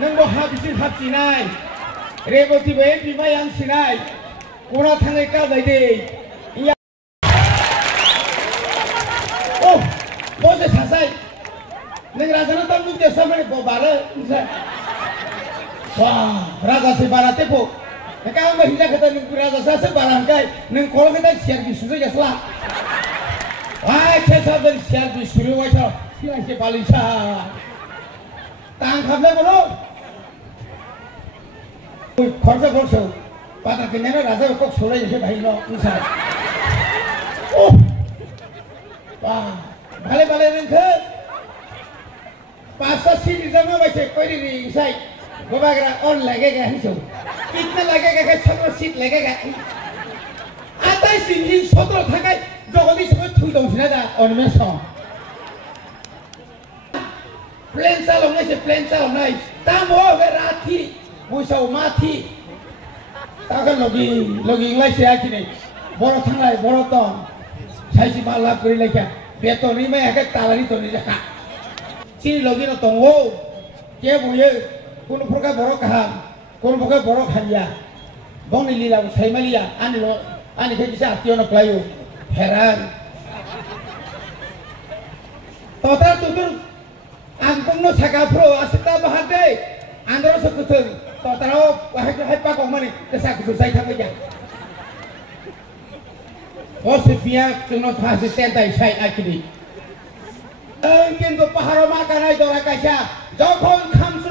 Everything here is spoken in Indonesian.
नों बहा बिसि हाबसिनाय रेबती बे बिमाय आं सिनाय कोना थाङै गाबाय दे ओ बसे सासाय नों राजाना दाम बुंदे सामने बारे wah raja si barat itu kalau nggak hinda kata nunggu raja saya sebarang kai nung kalau kita siar bisu saja selah wah saya dari siar bisu wah saya siang si balisa tangkapnya belum korsa pada kenyana raja kok soleh jadi bayi lo misal wah balik nengke pasal sini sama baca kau ini insai गोबागरा ऑन लगेगा ही सब कितना लगेगा कि 17 सीट लगेगा आता है सिंगिंग 17 था का जोगली सब थुई दो सिना दा और में सो प्लेन सालों नहीं ताम हो वे राती मुझे माथी ताकन लोगी इंग्लिश से आती नहीं बोलो थंगलाई बोलो तो साइज़ माला करी लेके बेतोनी में है कि तालानी तो नहीं जका चीनी लोगी न तो वो क्या बुझे কোন প্রকার বড় কাহাম কোন প্রকার বড় খালিয়া বংনি লীলা সাইমালিয়া আনি খেয়েছে আত্মীয় নকলাইও হেরান তথা তুতুর আংপন্ন সাকাফ্রো আসিতা বাহাদে আন্দর সকুথুর তথারাও হাইপা কমানি সাকুথুর সাই থাকবে যা অসিফিয়া जोंनो फासे तेंताय साइ आखिनि কিন্তু পাহাড় মাকানাই দরা কাইছা যখন খামসু